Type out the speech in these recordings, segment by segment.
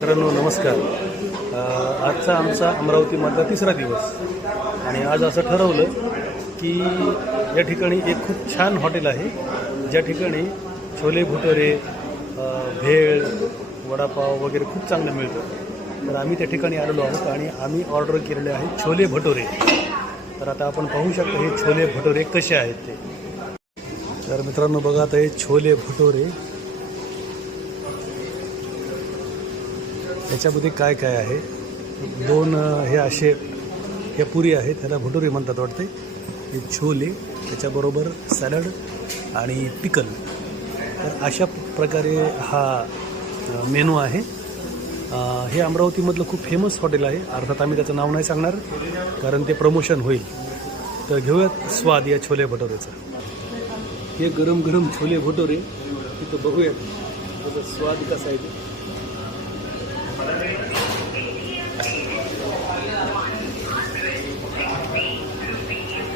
मित्रांनो नमस्कार. आजचा आमचा अमरावतीमधला तिसरा दिवस आणि आज असं ठरवलं की या ठिकाणी एक खूप छान हॉटेल आहे ज्या ठिकाणी छोले भटुरे, भेळ, वडापाव वगैरे खूप चांगलं मिळतं. तर आम्ही त्या ठिकाणी आलेलो आहोत आणि आम्ही ऑर्डर केलेले आहे छोले भटुरे. तर आता आपण पाहू शकतो हे छोले भटुरे कसे आहेत ते. तर मित्रांनो बघा आता हे छोले भटुरे, याच्यामध्ये काय काय आहे. दोन हे असे हे पुरी आहेत, त्याला भटुरे म्हणतात वाटते. हे छोले, त्याच्याबरोबर सॅलड आणि पिकल. तर अशा प्रकारे हा मेनू आहे. हे अमरावतीमधलं खूप फेमस हॉटेल आहे. अर्थात आम्ही त्याचं नाव नाही सांगणार कारण ते प्रमोशन होईल. तर घेऊयात स्वाद या छोले भटुरेचा. हे गरम गरम छोले भटुरे तिथं बघूयात त्याचा स्वाद कसा आहे ते.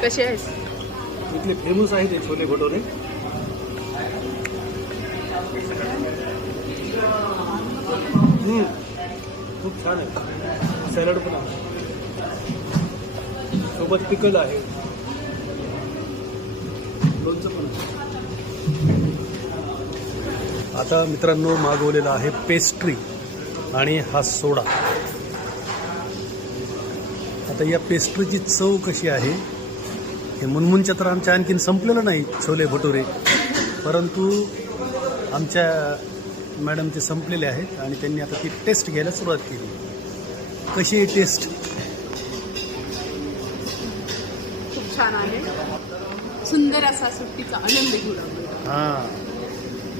कसे आहेत? इथले फेमस आहे ते छोले भटुरे. खूप छान आहे. सॅलड पण आहे, सोबत पिकल आहे, लोणचं पण आहे. आता मित्रांनो मागवलेला आहे पेस्ट्री आणि हा सोडा. आता या पेस्ट्रीची चव कशी आहे हे मुनमुनच्या तर आमच्या आणखीन संपलेलं नाही छोले भटुरे, परंतु आमच्या मॅडम ते संपलेले आहेत आणि त्यांनी आता ती टेस्ट घ्यायला सुरुवात केली. कशी आहे टेस्ट? खूप छान आहे. सुंदर असा सुट्टीचा आनंद घेऊ लागलो. हां,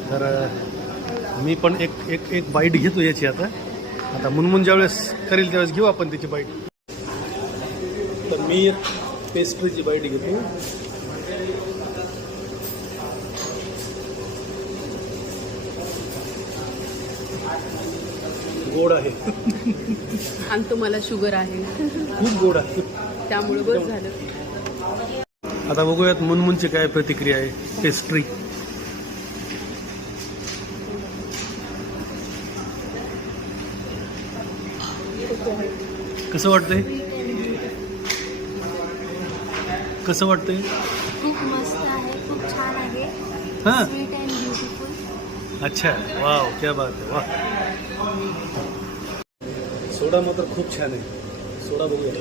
तर मी पण एक बाईट घेतो याची. आता मुनमुन ज्यावेळेस करेल त्यावेळेस घेऊ आपण त्याची बाईट. तर मी पेस्ट्रीची बाईट घेतो. गोड आहे. आणि तुम्हाला शुगर आहे खूप गोड आहे, त्यामुळे बस झालं. आता बघूयात मुनमुनची काय प्रतिक्रिया आहे. पेस्ट्री कसं वाटतंय? कसं वाटतंय? खूप मस्त आहे, खूप छान आहे. हां, स्वीट अँड ब्युटिफुल. अच्छा, वाव, क्या बात आहे, वाह. सोडा मात्र खूप छान आहे. सोडा बघूया.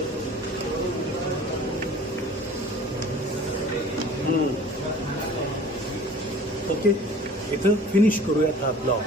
ओके, इथं फिनिश करूयात हा ब्लॉग.